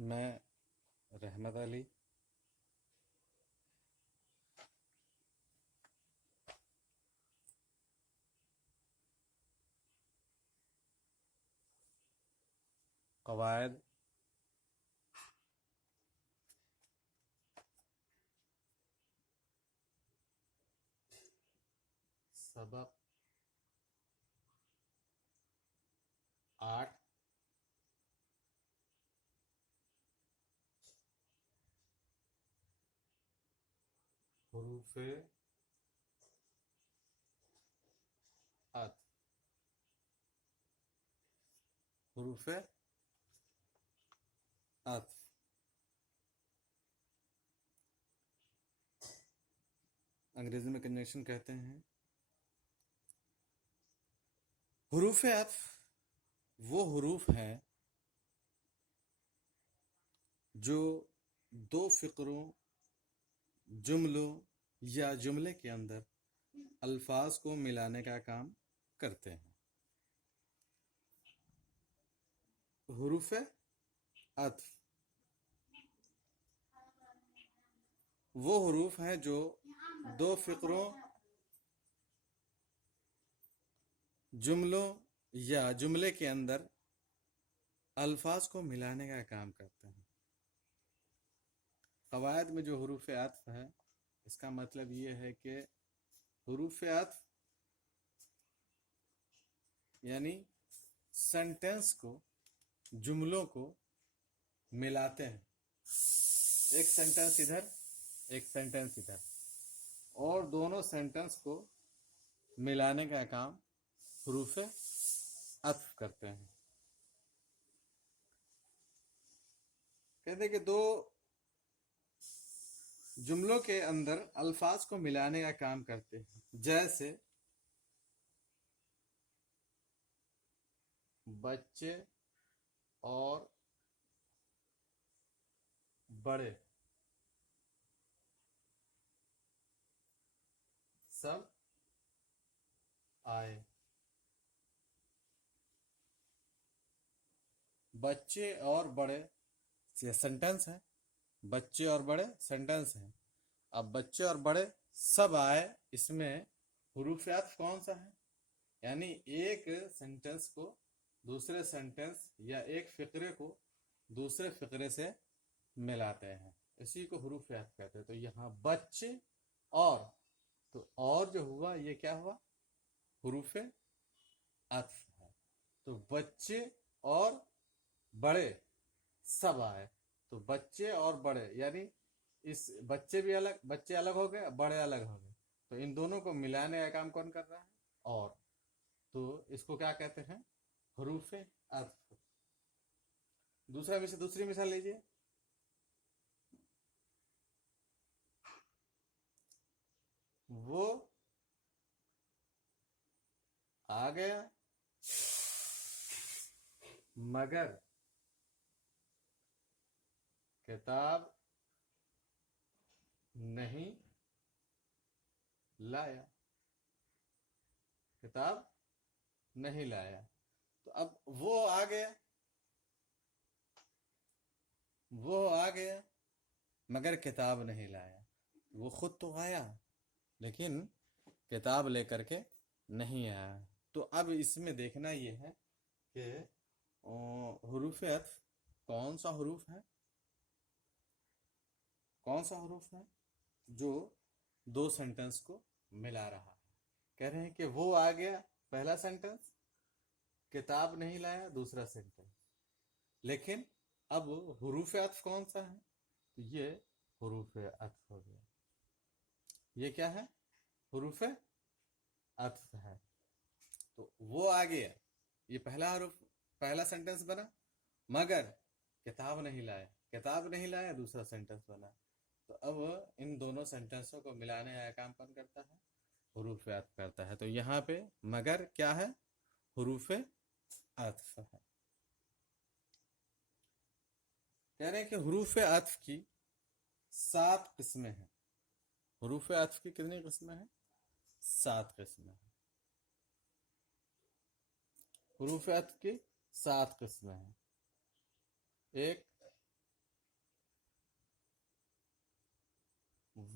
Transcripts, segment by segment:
میں رحمت علی قواعد سبق 8 حروف عطف حروف عطف انگریزی میں کنجنکشن کہتے ہیں۔ حروف عطف وہ حروف ہیں جو دو فقروں، جملوں یا جملے کے اندر الفاظ کو ملانے کا کام کرتے ہیں۔ حروف عطف وہ حروف ہیں جو دو فقروں، جملوں یا جملے کے اندر الفاظ کو ملانے کا کام کرتے ہیں۔ قواعد میں جو حروف عطف ہے اس کا مطلب یہ ہے کہ حروف عطف یعنی سینٹنس کو، جملوں کو ملاتے ہیں۔ ایک سینٹنس ادھر، ایک سینٹنس ادھر، اور دونوں سینٹنس کو ملانے کا کام حروف عطف کرتے ہیں۔ کہتے ہیں کہ دو جملوں کے اندر الفاظ کو ملانے کا کام کرتے ہیں، جیسے بچے اور بڑے سب آئے۔ بچے اور بڑے یہ سینٹنس ہے، بچے اور بڑے سینٹنس ہیں۔ اب بچے اور بڑے سب آئے، اس میں حروف عطف کون سا ہے؟ یعنی ایک سینٹنس کو دوسرے سینٹنس یا ایک فقرے کو دوسرے فقرے سے ملاتے ہیں، اسی کو حروف عطف کہتے ہیں۔ تو یہاں بچے اور، تو اور جو ہوا یہ کیا ہوا؟ حروف عطف ہے۔ تو بچے اور بڑے سب آئے، تو بچے اور بڑے یعنی اس بچے بھی الگ، بچے الگ ہو گئے، بڑے الگ ہو گئے، تو ان دونوں کو ملانے کا کام کون کر رہا ہے؟ اور، تو اس کو کیا کہتے ہیں؟ حروف عطف۔ دوسری مثال لیجئے۔ وہ آ گیا مگر کتاب نہیں لایا، کتاب نہیں لایا۔ تو اب وہ آ گیا، وہ آ گیا مگر کتاب نہیں لایا۔ وہ خود تو آیا لیکن کتاب لے کر کے نہیں آیا۔ تو اب اس میں دیکھنا یہ ہے کہ حروف عطف کون سا حروف ہے، کون سا حروف ہے جو دو سینٹنس کو ملا رہا ہے۔ کہہ رہے ہیں کہ وہ آ گیا پہلا سینٹنس، کتاب نہیں لایا دوسرا سینٹنس، لیکن اب حروف عطف کون سا ہے؟ تو یہ حروف عطف ہو گیا۔ یہ کیا ہے؟ حروف عطف ہے۔ تو وہ آ گیا، یہ پہلا حرف، پہلا سینٹنس بنا، مگر کتاب نہیں لایا، کتاب نہیں لایا دوسرا سینٹنس بنا۔ تو اب ان دونوں سینٹنسوں کو ملانے کا کام کون کرتا ہے؟ حروف عطف کرتا ہے۔ تو یہاں پہ مگر کیا ہے؟ حروف عطف ہے۔ کہہ رہے ہیں کہ حروف عطف کی 7 قسمیں ہیں۔ حروف عطف کی کتنی قسمیں ہیں؟ 7 قسمیں ہیں۔ حروف عطف کی 7 قسمیں ہیں۔ ایک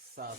7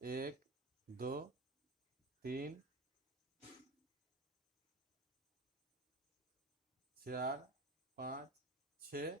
1 2 3 4 5 6